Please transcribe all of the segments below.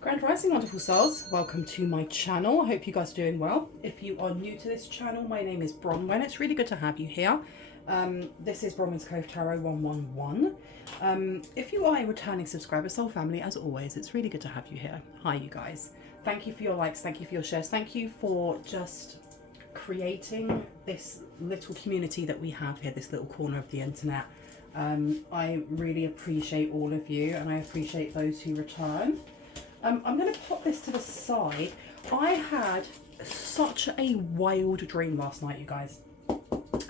Grand Rising, wonderful souls. Welcome to my channel. I hope you guys are doing well. If you are new to this channel, my name is Bronwyn. It's really good to have you here. This is Bronwyn's Cove Tarot 111. If you are a returning subscriber, soul family, as always, it's really good to have you here. Hi, you guys. Thank you for your likes. Thank you for your shares. Thank you for just creating this little community that we have here, this little corner of the internet. I really appreciate all of you, and I appreciate those who return. I'm going to put this to the side. I had such a wild dream last night, you guys.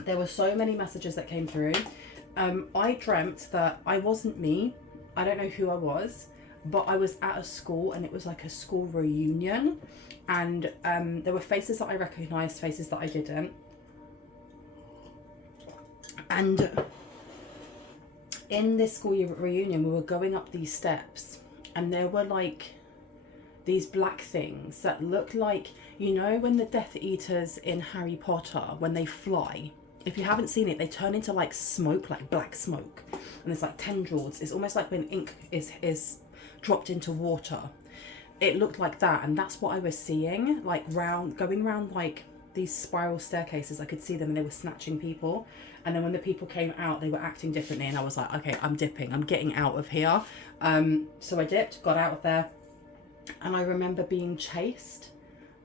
There were so many messages that came through. I dreamt that I wasn't me. I don't know who I was, but I was at a school, and it was like a school reunion. And there were faces that I recognised, faces that I didn't. And in this school reunion, we were going up these steps, and there were like these black things that look like, you know, when the Death Eaters in Harry Potter, when they fly, if you haven't seen it, they turn into like smoke, like black smoke, and there's like tendrils. It's almost like when ink is dropped into water. It looked like that, and that's what I was seeing, like going round like these spiral staircases. I could see them, and they were snatching people. And then when the people came out, they were acting differently, and I was like, okay, I'm dipping, I'm getting out of here. So I dipped, got out of there, and I remember being chased,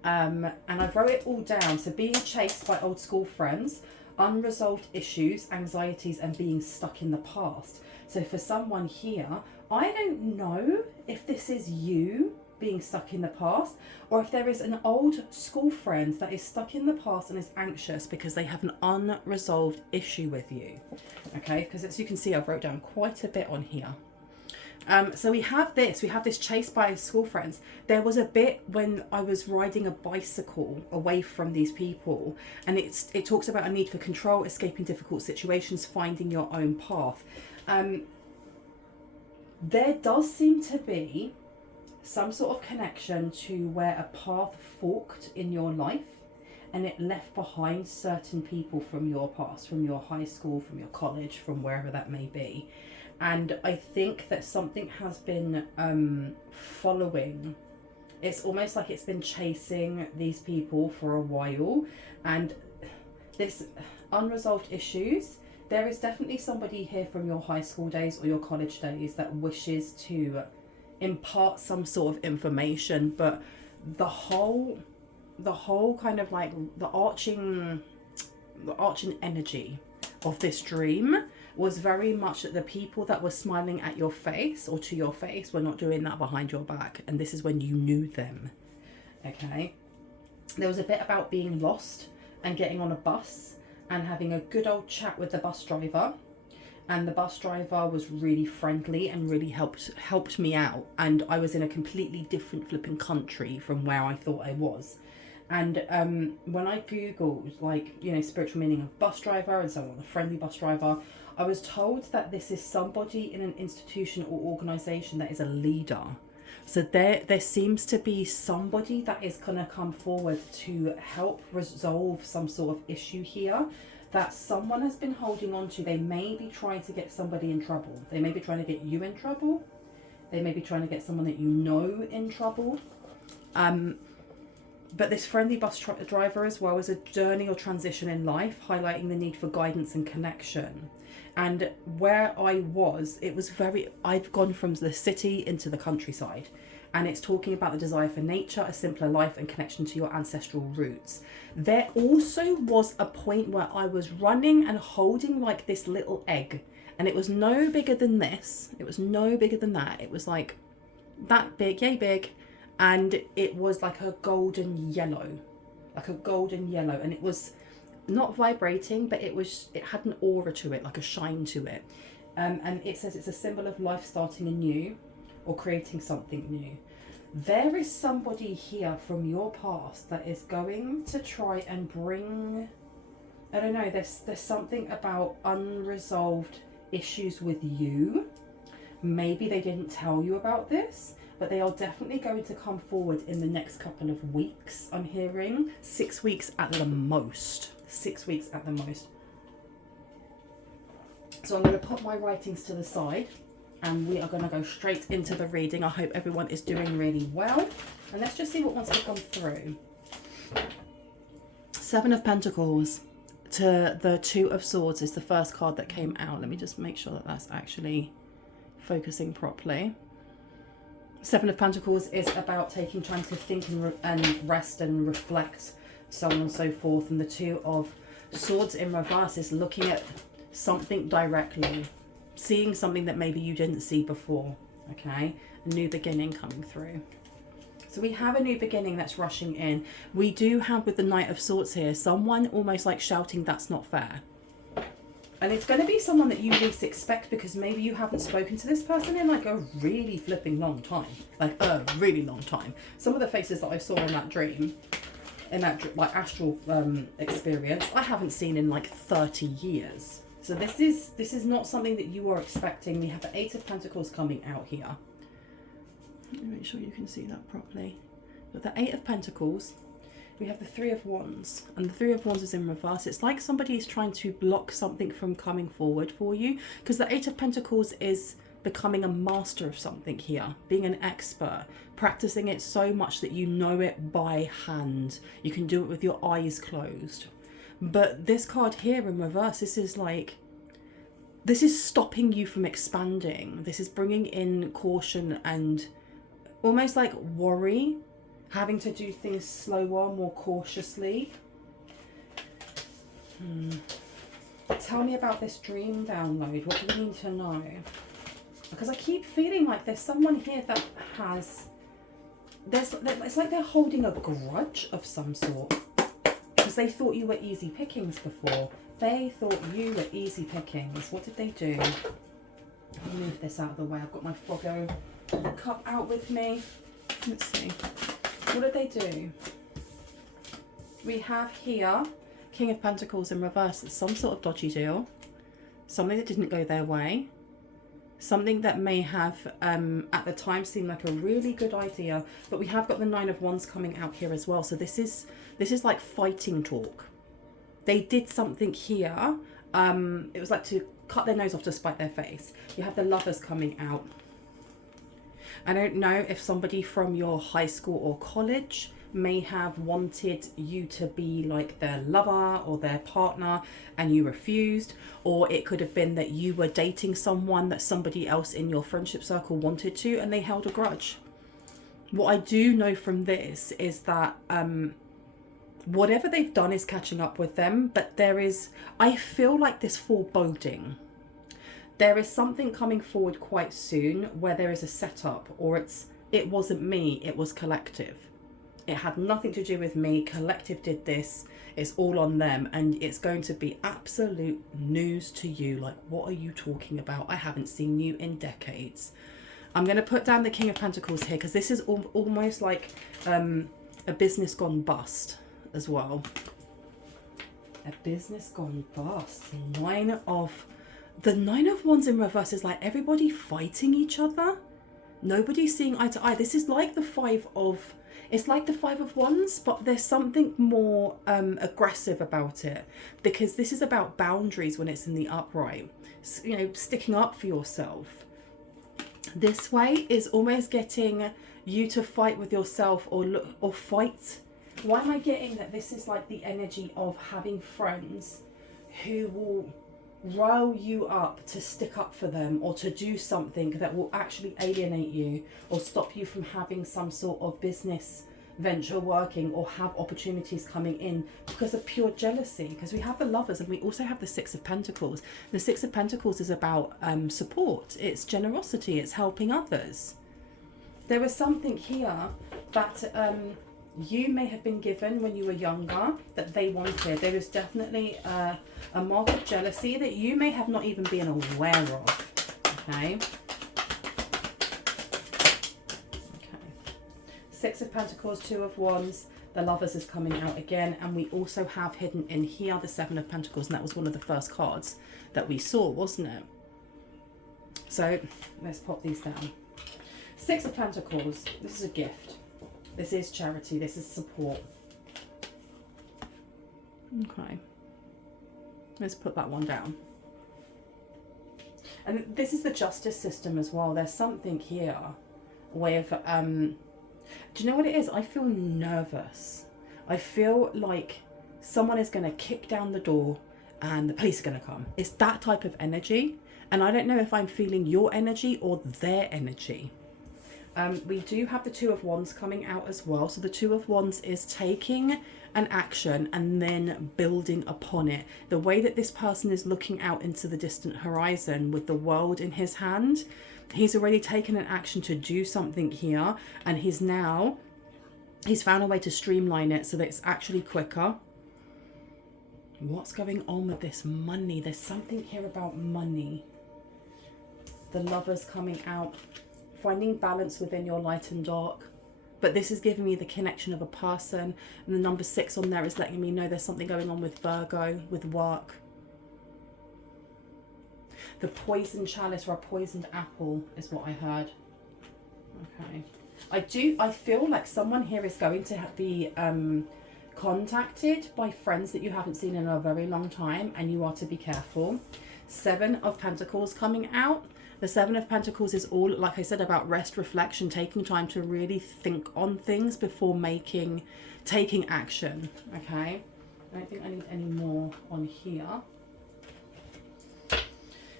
and I wrote it all down. So being chased by old school friends, unresolved issues, anxieties, and being stuck in the past. So for someone here, I don't know if this is you being stuck in the past, or if there is an old school friend that is stuck in the past and is anxious because they have an unresolved issue with you. Okay, because as you can see, I've wrote down quite a bit on here. So we have this chase by school friends. There was a bit when I was riding a bicycle away from these people, and it talks about a need for control, escaping difficult situations, finding your own path. There does seem to be some sort of connection to where a path forked in your life, and it left behind certain people from your past, from your high school, from your college, from wherever that may be. And I think that something has been following. It's almost like it's been chasing these people for a while. And this unresolved issues, there is definitely somebody here from your high school days or your college days that wishes to impart some sort of information. But the whole kind of like the arching energy of this dream was very much that the people that were smiling at your face or to your face were not doing that behind your back, and this is when you knew them. Okay, there was a bit about being lost and getting on a bus and having a good old chat with the bus driver, and the bus driver was really friendly and really helped me out, and I was in a completely different flipping country from where I thought I was. And when I googled, like, you know, spiritual meaning of bus driver and so on, a friendly bus driver, I was told that this is somebody in an institution or organization that is a leader. So there seems to be somebody that is going to come forward to help resolve some sort of issue here that someone has been holding on to. They may be trying to get somebody in trouble. They may be trying to get you in trouble. They may be trying to get someone that you know in trouble. But this friendly bus driver as well is a journey or transition in life, highlighting the need for guidance and connection. And where I was, I've gone from the city into the countryside, and it's talking about the desire for nature, a simpler life, and connection to your ancestral roots. There also was a point where I was running and holding like this little egg, and it was no bigger than this. It was no bigger than that. It was like that big, yay big. And it was like a golden yellow, and it was not vibrating, but it had an aura to it, like a shine to it. And it says it's a symbol of life starting anew or creating something new. There is somebody here from your past that is going to try and bring, I don't know, there's something about unresolved issues with you. Maybe they didn't tell you about this, but they are definitely going to come forward in the next couple of weeks. I'm hearing 6 weeks at the most. 6 weeks at the most. So I'm going to put my writings to the side, and we are going to go straight into the reading. I hope everyone is doing really well, and let's just see what wants to come through. Seven of Pentacles to the Two of Swords is the first card that came out. Let me just make sure that that's actually focusing properly. Seven of Pentacles is about taking time to think and rest and reflect, so on and so forth. And the Two of Swords in reverse is looking at something directly, seeing something that maybe you didn't see before. Okay, a new beginning coming through. So we have a new beginning that's rushing in. We do have, with the Knight of Swords here, someone almost like shouting, "That's not fair." And it's going to be someone that you least expect, because maybe you haven't spoken to this person in like a really flipping long time. Like a really long time. Some of the faces that I saw in that dream, in that like astral experience, I haven't seen in like 30 years. So this is not something that you are expecting. We have the Eight of Pentacles coming out here. Let me make sure you can see that properly. But the Eight of Pentacles, we have the Three of Wands, and the Three of Wands is in reverse. It's like somebody is trying to block something from coming forward for you, because the Eight of Pentacles is becoming a master of something here, being an expert, practicing it so much that you know it by hand. You can do it with your eyes closed. But this card here in reverse, this is stopping you from expanding. This is bringing in caution and almost like worry, having to do things slower, more cautiously. Tell me about this dream download. What do you need to know? Because I keep feeling like there's someone here that has... It's like they're holding a grudge of some sort. Because they thought you were easy pickings before. They thought you were easy pickings. What did they do? I'll move this out of the way. I've got my Foggo cup out with me. Let's see. What did they do? We have here King of Pentacles in reverse. It's some sort of dodgy deal. Something that didn't go their way. Something that may have at the time seemed like a really good idea. But we have got the Nine of Wands coming out here as well. So this is like fighting talk. They did something here. It was like to cut their nose off to spite their face. You have the Lovers coming out. I don't know if somebody from your high school or college may have wanted you to be like their lover or their partner and you refused, or it could have been that you were dating someone that somebody else in your friendship circle wanted to and they held a grudge. What I do know from this is that whatever they've done is catching up with them, but I feel like this foreboding. There is something coming forward quite soon where there is a setup, or it wasn't me, it was collective. It had nothing to do with me. Collective did this. It's all on them, and it's going to be absolute news to you. Like, what are you talking about? I haven't seen you in decades. I'm going to put down the King of Pentacles here, because this is almost like a business gone bust as well. A business gone bust. The Nine of Wands in reverse is like everybody fighting each other. Nobody's seeing eye to eye. This is like the Five of Wands, but there's something more aggressive about it, because this is about boundaries when it's in the upright. You know, sticking up for yourself. This way is almost getting you to fight with yourself or fight. Why am I getting that this is like the energy of having friends who will rile you up to stick up for them, or to do something that will actually alienate you or stop you from having some sort of business venture working or have opportunities coming in because of pure jealousy? Because we have the Lovers and we also have the Six of Pentacles. The Six of Pentacles is about support, it's generosity, it's helping others. There is something here that you may have been given when you were younger that they wanted. There is definitely a mark of jealousy that you may have not even been aware of. Okay. Six of Pentacles, Two of Wands, the Lovers is coming out again, and we also have hidden in here the Seven of Pentacles, and that was one of the first cards that we saw, wasn't it? So let's pop these down. Six of Pentacles, this is a gift. This is charity, this is support. Okay. Let's put that one down. And this is the justice system as well. There's something here, a way of, do you know what it is? I feel nervous. I feel like someone is going to kick down the door and the police are going to come. It's that type of energy. And I don't know if I'm feeling your energy or their energy. We do have the Two of Wands coming out as well. So the Two of Wands is taking an action and then building upon it. The way that this person is looking out into the distant horizon with the world in his hand, he's already taken an action to do something here, and he's found a way to streamline it so that it's actually quicker. What's going on with this money? There's something here about money. The Lovers coming out. Finding balance within your light and dark. But this is giving me the connection of a person. And the number 6 on there is letting me know there's something going on with Virgo, with work. The poisoned chalice or a poisoned apple is what I heard. Okay. I feel like someone here is going to be contacted by friends that you haven't seen in a very long time, and you are to be careful. 7 of Pentacles coming out. The 7 of Pentacles is all, like I said, about rest, reflection, taking time to really think on things before taking action. Okay. I don't think I need any more on here.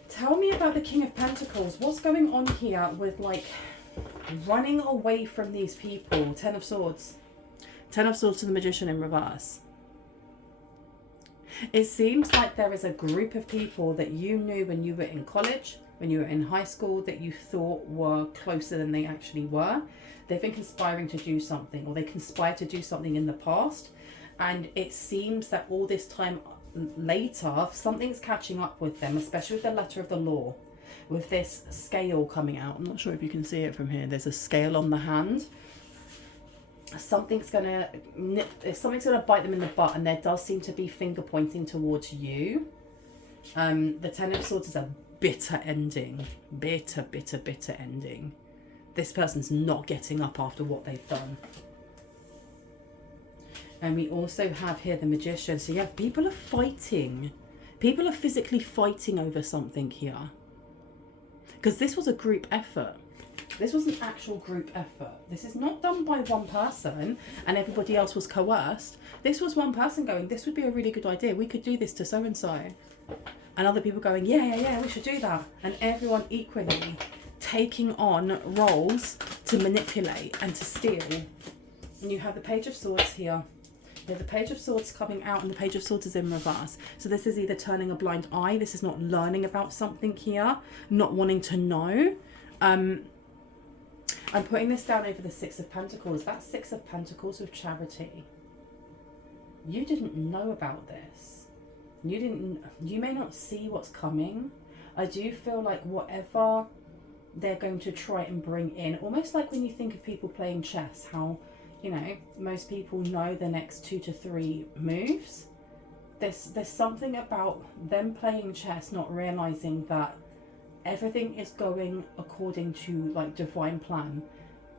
Tell me about the King of Pentacles. What's going on here with like running away from these people? 10 of Swords. 10 of Swords to the Magician in reverse. It seems like there is a group of people that you knew when you were in college, when you were in high school, that you thought were closer than they actually were. They've been conspiring to do something, or they conspired to do something in the past. And it seems that all this time later, something's catching up with them, especially with the letter of the law, with this scale coming out. I'm not sure if you can see it from here. There's a scale on the hand. Something's gonna bite them in the butt, and there does seem to be finger pointing towards you. The 10 of Swords is a bitter ending. Bitter ending. This person's not getting up after what they've done. And we also have here the Magician. So yeah, people are fighting. People are physically fighting over something here. Because this was a group effort. This was an actual group effort. This is not done by one person and everybody else was coerced. This was one person going, this would be a really good idea. We could do this to so-and-so. And other people going, yeah, we should do that. And everyone equally taking on roles to manipulate and to steal. And you have the Page of Swords here. You have the Page of Swords coming out, and the Page of Swords is in reverse. So this is either turning a blind eye. This is not learning about something here. Not wanting to know. I'm putting this down over the 6 of Pentacles. That's 6 of Pentacles with charity. You didn't know about this. You may not see what's coming. I do feel like whatever they're going to try and bring in, almost like when you think of people playing chess, how, you know, most people know the next 2 to 3 moves. There's something about them playing chess, not realizing that everything is going according to like divine plan.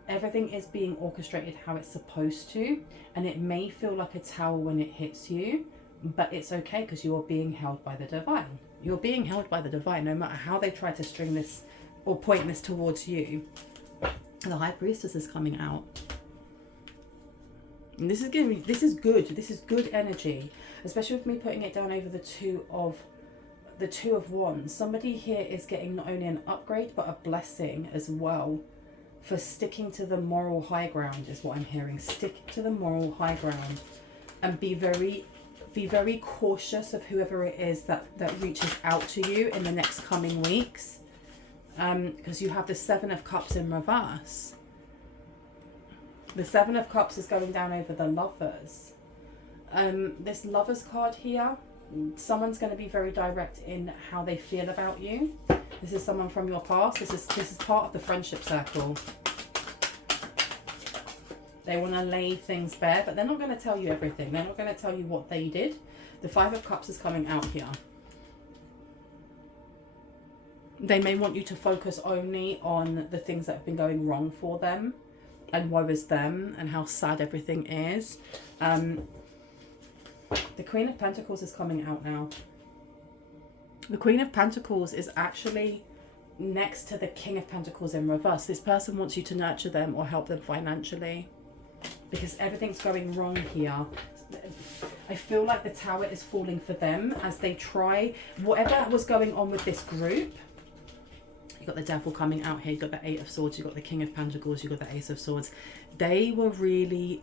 Everything is being orchestrated how it's supposed to, and it may feel like a tower when it hits you, but it's okay because you are being held by the divine. You're being held by the divine no matter how they try to string this or point this towards you. The High Priestess is coming out. And this is good. This is good energy, especially with me putting it down over the two of Wands. Somebody here is getting not only an upgrade but a blessing as well for sticking to the moral high ground, is what I'm hearing. Stick to the moral high ground and be very cautious of whoever it is that reaches out to you in the next coming weeks, because you have the 7 of Cups in reverse. The 7 of Cups is going down over the Lovers. This Lovers card here, someone's going to be very direct in how they feel about you. This is someone from your past. This is part of the friendship circle. They want to lay things bare, but they're not going to tell you everything. They're not going to tell you what they did. The 5 of Cups is coming out here. They may want you to focus only on the things that have been going wrong for them and woe is them and how sad everything is. The Queen of Pentacles is coming out now. The Queen of Pentacles is actually next to the King of Pentacles in reverse. This person wants you to nurture them or help them financially, because everything's going wrong here. I feel like the Tower is falling for them as they try whatever was going on with this group. You've got the Devil coming out here, you've got the Eight of Swords, you've got the King of Pentacles, you've got the Ace of Swords. They were really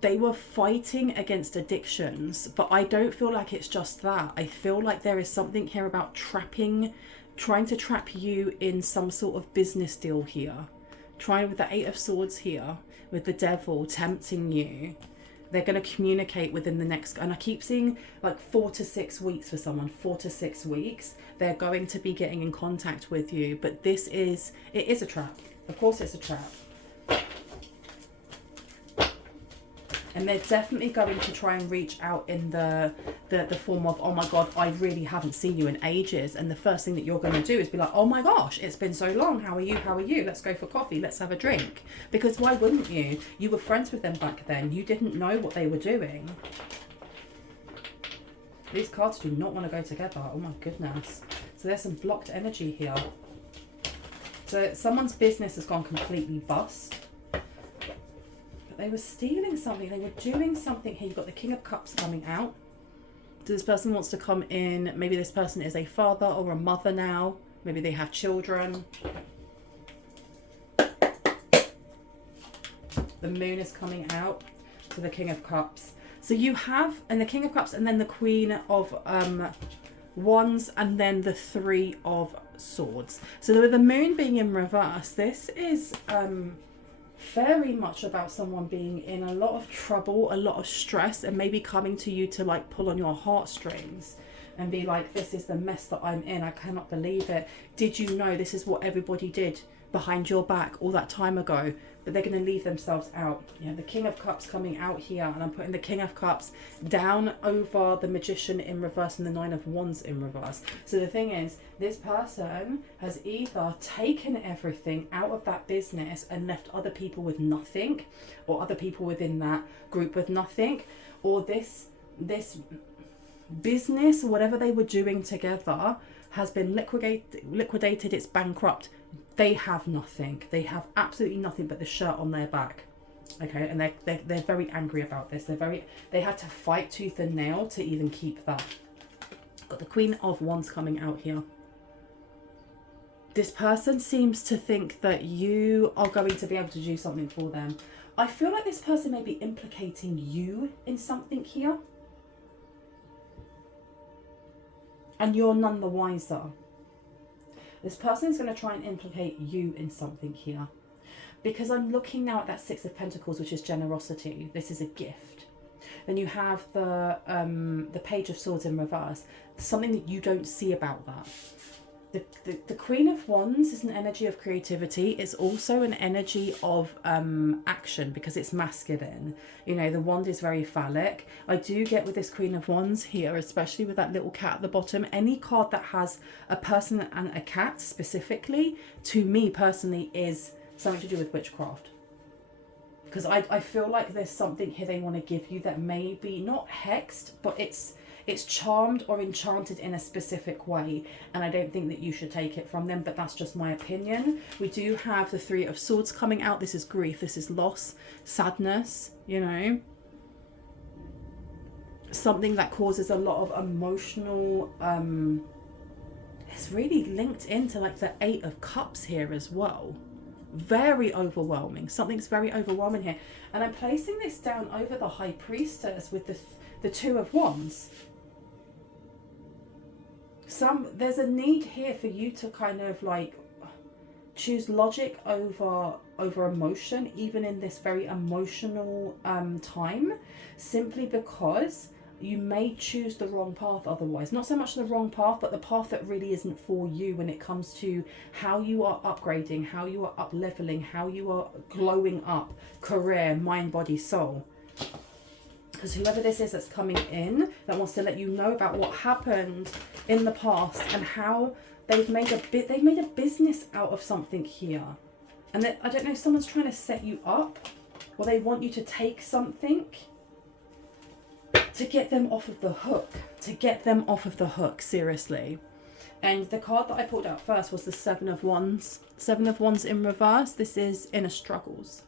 they were fighting against addictions, but I don't feel like it's just that. I feel like there is something here about trying to trap you in some sort of business deal here. Trying with the Eight of Swords here, with the Devil tempting you. They're going to communicate within the next, and I keep seeing like 4 to 6 weeks for someone, 4 to 6 weeks. They're going to be getting in contact with you, but it is a trap. Of course it's a trap. And they're definitely going to try and reach out in the form of, oh my God, I really haven't seen you in ages. And the first thing that you're going to do is be like, oh my gosh, it's been so long. How are you? How are you? Let's go for coffee. Let's have a drink. Because why wouldn't you? You were friends with them back then. You didn't know what they were doing. These cards do not want to go together. Oh my goodness. So there's some blocked energy here. So someone's business has gone completely bust. They were stealing something. They were doing something here. You've got the King of Cups coming out. So this person wants to come in. Maybe this person is a father or a mother now. Maybe they have children. The Moon is coming out. So the King of Cups. So you have, and the King of Cups, and then the Queen of Wands, and then the Three of Swords. So with the Moon being in reverse, this is very much about someone being in a lot of trouble, a lot of stress, and maybe coming to you to like pull on your heartstrings and be like, this is the mess that I'm in. I cannot believe it. Did you know this is what everybody did behind your back all that time ago? But they're going to leave themselves out. Yeah, the King of Cups coming out here, and I'm putting the King of Cups down over the Magician in reverse and the Nine of Wands in reverse. So the thing is, this person has either taken everything out of that business and left other people with nothing, or other people within that group with nothing, or this business, whatever they were doing together, has been liquidated, it's bankrupt. They have nothing. They have absolutely nothing but the shirt on their back. Okay, and they're very angry about this. They had to fight tooth and nail to even keep that. Got the Queen of Wands coming out here. This person seems to think that you are going to be able to do something for them. I feel like this person may be implicating you in something here. And you're none the wiser. This person is going to try and implicate you in something here. Because I'm looking now at that Six of Pentacles, which is generosity. This is a gift. Then you have the Page of Swords in reverse. Something that you don't see about that. The Queen of Wands is an energy of creativity. It's also an energy of action, because it's masculine. You know, the wand is very phallic. I do get with this Queen of Wands here, especially with that little cat at the bottom, any card that has a person and a cat specifically, to me personally, is something to do with witchcraft. Because I feel like there's something here they want to give you that may be not hexed, but it's charmed or enchanted in a specific way, and I don't think that you should take it from them, but that's just my opinion. We do have the Three of Swords coming out. This is grief, this is loss, sadness, you know, something that causes a lot of emotional it's really linked into like the Eight of Cups here as well. Very overwhelming. Something's very overwhelming here, and I'm placing this down over the High Priestess with the Two of Wands. There's a need here for you to kind of like choose logic over emotion, even in this very emotional time, simply because you may choose the wrong path otherwise. Not so much the wrong path, but the path that really isn't for you when it comes to how you are upgrading, how you are up leveling, how you are glowing up, career, mind, body, soul. Because whoever this is that's coming in, that wants to let you know about what happened in the past and how they've made a business out of something here. And that, I don't know, someone's trying to set you up, or they want you to take something to get them off of the hook. To get them off of the hook, seriously. And the card that I pulled out first was the Seven of Wands. Seven of Wands in reverse. This is inner struggles.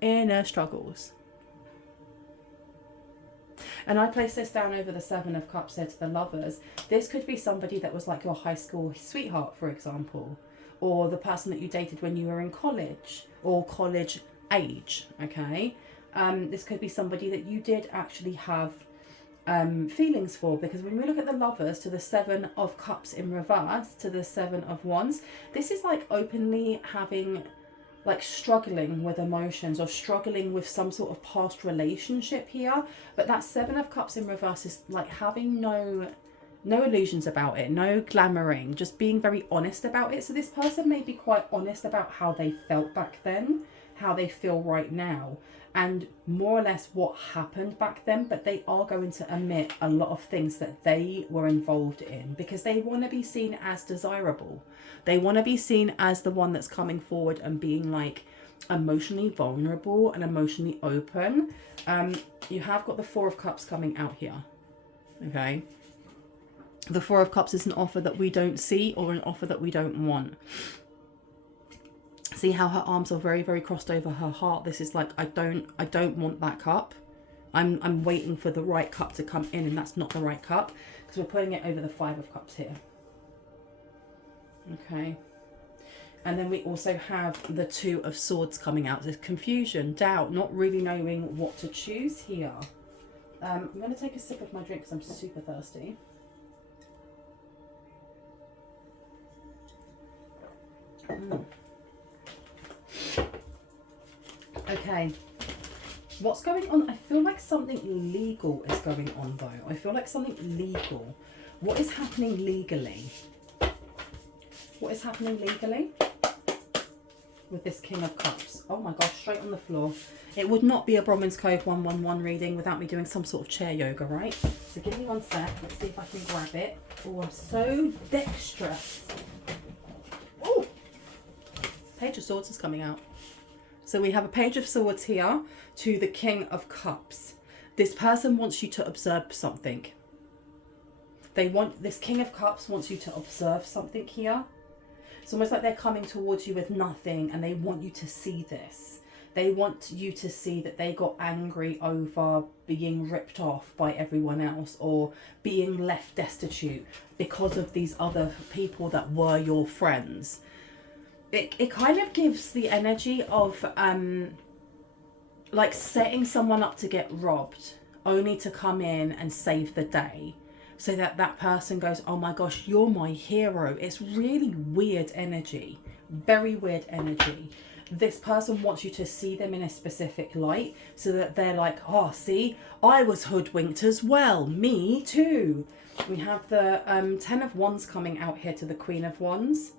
Inner struggles. And I place this down over the Seven of Cups here to the Lovers. This could be somebody that was like your high school sweetheart, for example. Or the person that you dated when you were in college. Or college age, okay? This could be somebody that you did actually have feelings for, because when we look at the Lovers to the Seven of Cups in reverse to the Seven of Wands, this is like openly having, like, struggling with emotions or struggling with some sort of past relationship here. But that Seven of Cups in reverse is like having no illusions about it, no glamoring, just being very honest about it. So this person may be quite honest about how they felt back then, how they feel right now, and more or less what happened back then, but they are going to admit a lot of things that they were involved in because they want to be seen as desirable. They want to be seen as the one that's coming forward and being like emotionally vulnerable and emotionally open. You have got the Four of Cups coming out here, okay? The Four of Cups is an offer that we don't see or an offer that we don't want. See how her arms are very, very crossed over her heart. This is like, I don't want that cup. I'm waiting for the right cup to come in, and that's not the right cup because we're putting it over the Five of Cups here. Okay. And then we also have the Two of Swords coming out. There's confusion, doubt, not really knowing what to choose here. I'm going to take a sip of my drink because I'm super thirsty. Okay, what's going on? I feel like something legal is going on though. I feel like something legal. What is happening legally? What is happening legally with this King of Cups? Oh my gosh, straight on the floor. It would not be a Bromans Cove 111 reading without me doing some sort of chair yoga, right? So give me one sec. Let's see if I can grab it. Oh, I'm so dexterous. Oh, Page of Swords is coming out. So we have a Page of Swords here to the King of Cups. This person wants you to observe something. This King of Cups wants you to observe something here. It's almost like they're coming towards you with nothing and they want you to see this. They want you to see that they got angry over being ripped off by everyone else or being left destitute because of these other people that were your friends. It kind of gives the energy of like setting someone up to get robbed only to come in and save the day so that that person goes, oh my gosh, you're my hero. It's really weird energy, very weird energy. This person wants you to see them in a specific light so that they're like, oh, see, I was hoodwinked as well. Me too. We have the Ten of Wands coming out here to the Queen of Wands.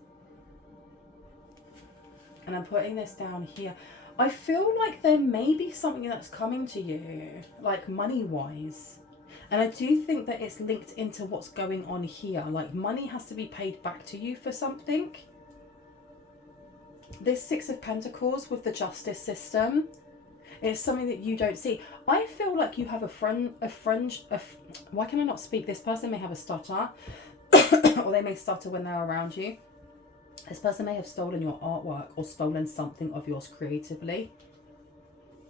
And I'm putting this down here. I feel like there may be something that's coming to you, like money-wise. And I do think that it's linked into what's going on here. Like money has to be paid back to you for something. This Six of Pentacles with the justice system is something that you don't see. I feel like you have why can I not speak? This person may have a stutter or they may stutter when they're around you. This person may have stolen your artwork or stolen something of yours creatively.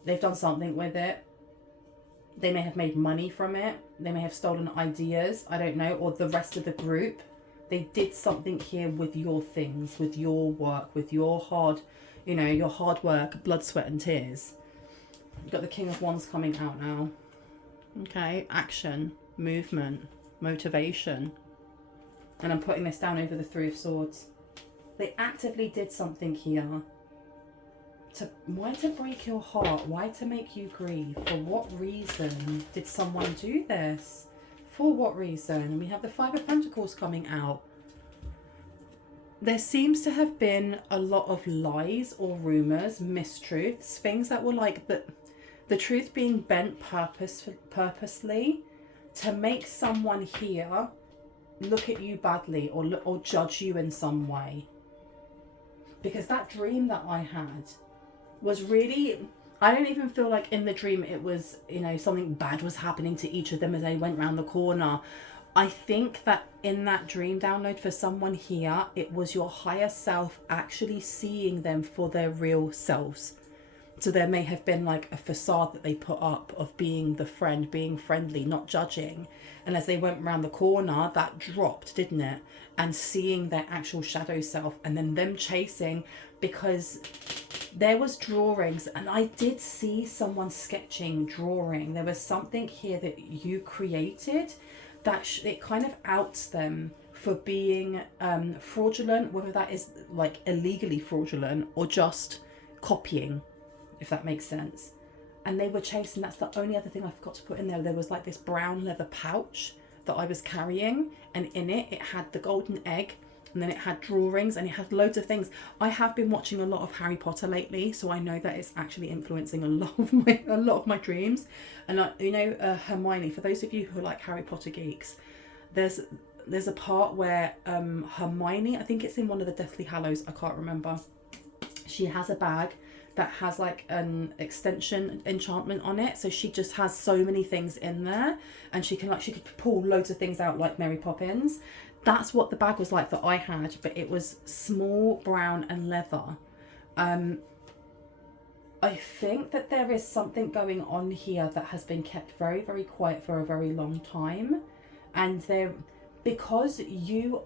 They've done something with it. They may have made money from it. They may have stolen ideas, I don't know, or the rest of the group. They did something here with your things, with your work, with your hard, your hard work, blood, sweat and tears. You've got the King of Wands coming out now. Okay, action, movement, motivation. And I'm putting this down over the Three of Swords. They actively did something here. Why to break your heart? Why to make you grieve? For what reason did someone do this? For what reason? We have the Five of Pentacles coming out. There seems to have been a lot of lies or rumours, mistruths, things that were like the truth being bent purposely to make someone here look at you badly or judge you in some way. Because that dream that I had was really, I don't even feel like in the dream it was, something bad was happening to each of them as they went round the corner. I think that in that dream download for someone here, it was your higher self actually seeing them for their real selves. So there may have been like a facade that they put up of being the friend, being friendly, not judging. And as they went around the corner, that dropped, didn't it? And seeing their actual shadow self, and then them chasing, because there was drawings, and I did see someone sketching, drawing. There was something here that you created that it kind of outs them for being fraudulent, whether that is like illegally fraudulent or just copying, if that makes sense. And they were chasing. That's the only other thing I forgot to put in there. There was like this brown leather pouch that I was carrying, and in it had the golden egg, and then it had drawings, and it had loads of things. I have been watching a lot of Harry Potter lately, so I know that it's actually influencing a lot of my dreams. And Hermione, for those of you who are like Harry Potter geeks, there's a part where Hermione, I think it's in one of the Deathly Hallows, I can't remember, she has a bag that has like an extension enchantment on it, so she just has so many things in there, and she could pull loads of things out like Mary Poppins. That's what the bag was like that I had, but it was small, brown and leather. I think that there is something going on here that has been kept very, very quiet for a very long time, and because you're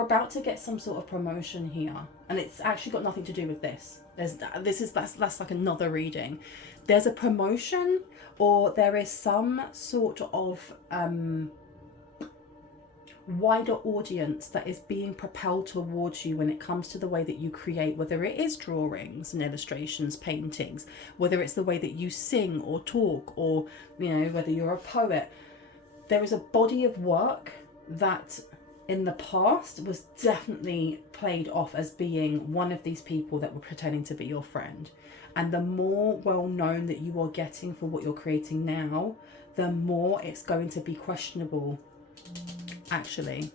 about to get some sort of promotion here, and it's actually got nothing to do with this. That's like another reading. There's a promotion, or there is some sort of wider audience that is being propelled towards you when it comes to the way that you create, whether it is drawings and illustrations, paintings, whether it's the way that you sing or talk, or whether you're a poet. There is a body of work that in the past was definitely played off as being one of these people that were pretending to be your friend. And the more well known that you are getting for what you're creating now, the more it's going to be questionable. Actually,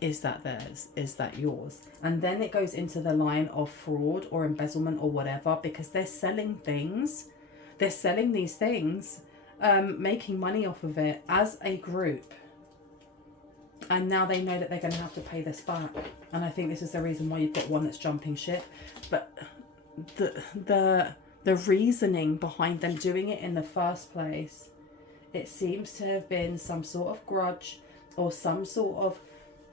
is that theirs? Is that yours? And then it goes into the line of fraud or embezzlement or whatever, because they're selling things. They're selling these things, making money off of it as a group. And now they know that they're going to have to pay this back. And I think this is the reason why you've got one that's jumping ship. But the reasoning behind them doing it in the first place, it seems to have been some sort of grudge, or some sort of,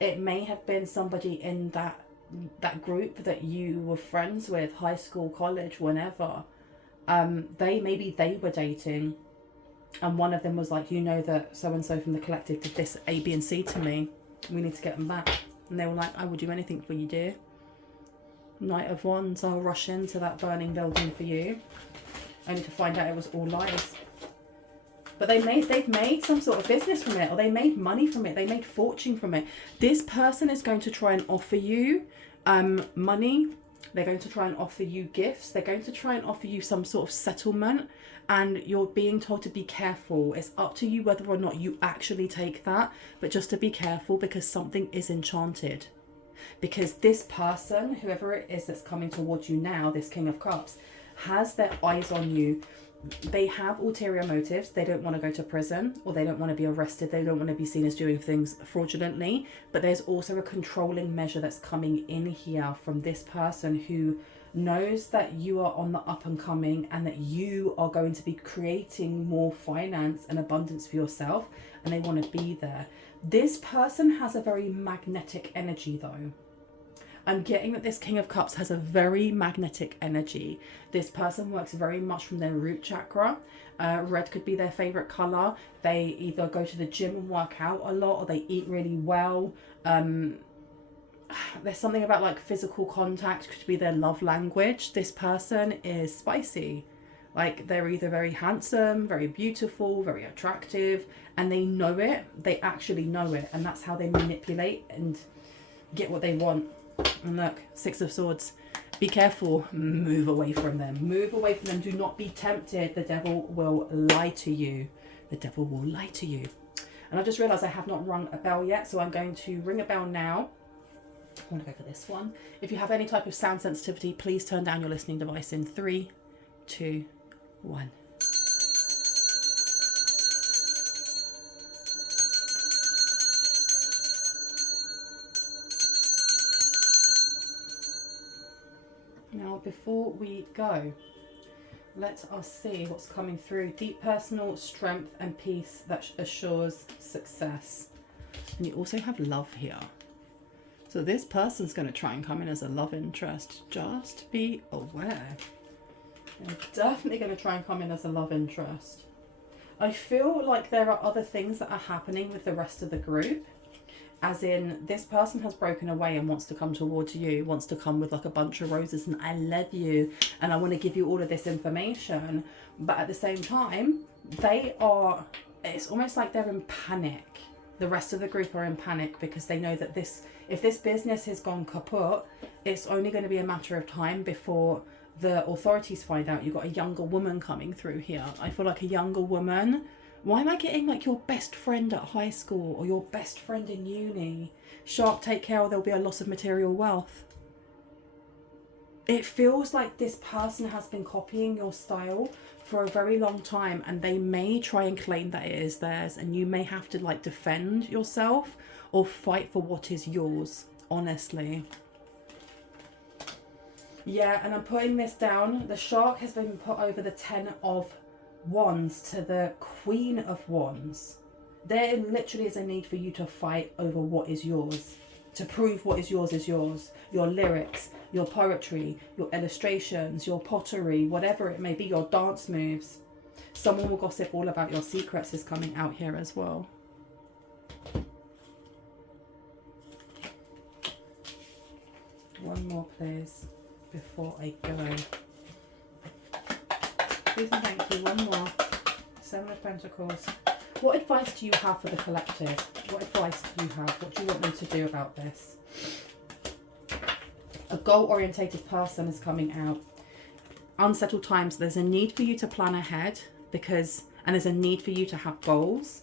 it may have been somebody in that group that you were friends with, high school, college, whenever. They were dating, and one of them was like, that so-and-so from the collective did this A, B and C to me, we need to get them back. And they were like, I will do anything for you, dear. Knight of Wands, I'll rush into that burning building for you, only to find out it was all lies. But they've made some sort of business from it, or they made money from it, they made fortune from it. This person is going to try and offer you money. They're going to try and offer you gifts. They're going to try and offer you some sort of settlement, and you're being told to be careful. It's up to you whether or not you actually take that, but just to be careful, because something is enchanted. Because this person, whoever it is that's coming towards you now, this King of Cups, has their eyes on you. They have ulterior motives. They don't want to go to prison, or they don't want to be arrested. They don't want to be seen as doing things fraudulently. But there's also a controlling measure that's coming in here from this person who knows that you are on the up and coming, and that you are going to be creating more finance and abundance for yourself, and they want to be there. This person has a very magnetic energy though. I'm getting that this King of Cups has a very magnetic energy. This person works very much from their root chakra. Red could be their favorite color. They either go to the gym and work out a lot, or they eat really well. There's something about like physical contact could be their love language. This person is spicy. Like, they're either very handsome, very beautiful, very attractive, and they know it. They actually know it, and that's how they manipulate and get what they want. And look, Six of Swords. Be careful. Move away from them. Move away from them. Do not be tempted. The devil will lie to you. The devil will lie to you. And I just realised I have not rung a bell yet, so I'm going to ring a bell now. I want to go for this one. If you have any type of sound sensitivity, please turn down your listening device in 3, 2, 1. Now, before we go, let us see what's coming through. Deep personal strength and peace that assures success. And you also have love here. So this person's going to try and come in as a love interest. Just be aware. They're definitely going to try and come in as a love interest. I feel like there are other things that are happening with the rest of the group. As in, this person has broken away and wants to come towards you, wants to come with like a bunch of roses and I love you and I want to give you all of this information. But at the same time, it's almost like they're in panic. The rest of the group are in panic because they know that if this business has gone kaput, it's only going to be a matter of time before the authorities find out. You've got a younger woman coming through here. I feel like a younger woman. Why am I getting like your best friend at high school or your best friend in uni? Shark, take care or there'll be a loss of material wealth. It feels like this person has been copying your style for a very long time and they may try and claim that it is theirs and you may have to like defend yourself or fight for what is yours, honestly. Yeah, and I'm putting this down. The shark has been put over the 10 of Wands to the Queen of Wands. There literally is a need for you to fight over what is yours, to prove what is yours. Your lyrics, your poetry, your illustrations, your pottery, whatever it may be, your dance moves. Someone will gossip all about your secrets is coming out here as well. One more please before I go. Please and thank you. One more. Seven of Pentacles. What advice do you have for the collective? What advice do you have? What do you want them to do about this? A goal-orientated person is coming out. Unsettled times. There's a need for you to plan ahead and there's a need for you to have goals.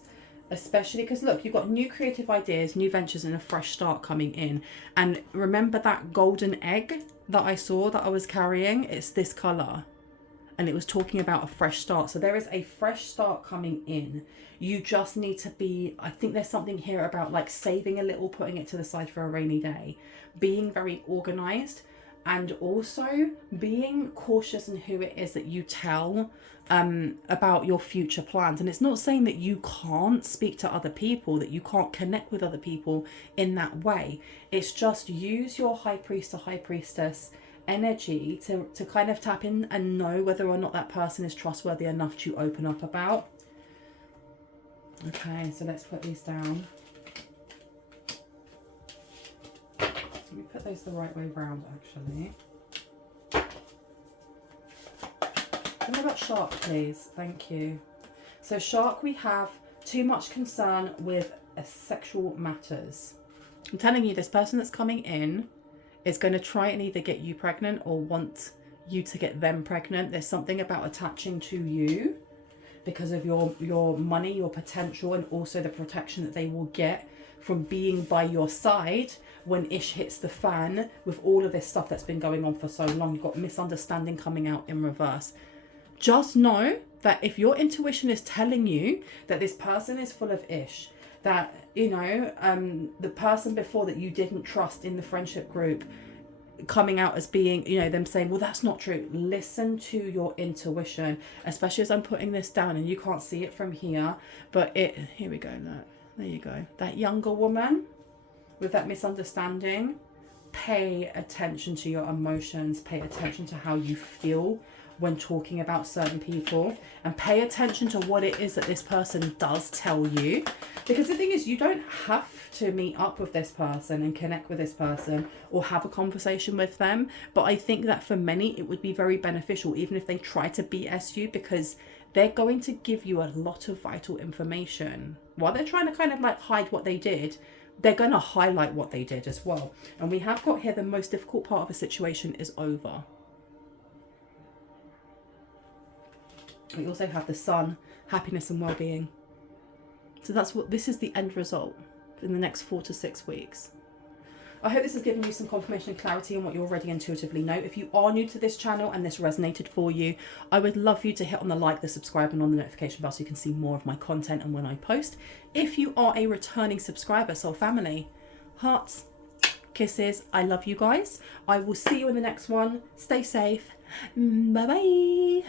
Especially because look, you've got new creative ideas, new ventures and a fresh start coming in. And remember that golden egg that I saw that I was carrying? It's this colour. And it was talking about a fresh start. So there is a fresh start coming in. You just need to be, I think there's something here about like saving a little, putting it to the side for a rainy day, being very organized, and also being cautious in who it is that you tell about your future plans. And it's not saying that you can't speak to other people, that you can't connect with other people in that way. It's just use your high priest or high priestess energy to kind of tap in and know whether or not that person is trustworthy enough to open up about. Okay, so let's put these down. Let me put those the right way round actually. Tell me about shark please. Thank you. So shark, we have too much concern with sexual matters. I'm telling you, this person that's coming in is going to try and either get you pregnant or want you to get them pregnant. There's something about attaching to you because of your money, your potential, and also the protection that they will get from being by your side when ish hits the fan with all of this stuff that's been going on for so long. You've got misunderstanding coming out in reverse. Just know that if your intuition is telling you that this person is full of ish, that, you know, the person before that you didn't trust in the friendship group coming out as being, you know, them saying, well, that's not true. Listen to your intuition, especially as I'm putting this down and you can't see it from here, but here we go. Look, there you go. That younger woman with that misunderstanding, pay attention to your emotions, pay attention to how you feel when talking about certain people, and pay attention to what it is that this person does tell you. Because the thing is, you don't have to meet up with this person and connect with this person or have a conversation with them. But I think that for many, it would be very beneficial, even if they try to BS you, because they're going to give you a lot of vital information. While they're trying to kind of like hide what they did, they're going to highlight what they did as well. And we have got here, the most difficult part of a situation is over. We also have the sun, happiness and well-being. So this is the end result in the next 4 to 6 weeks. I hope this has given you some confirmation and clarity on what you already intuitively know. If you are new to this channel and this resonated for you, I would love for you to hit on the like, the subscribe and on the notification bell so you can see more of my content and when I post. If you are a returning subscriber, soul family, hearts, kisses. I love you guys. I will see you in the next one. Stay safe. Bye bye.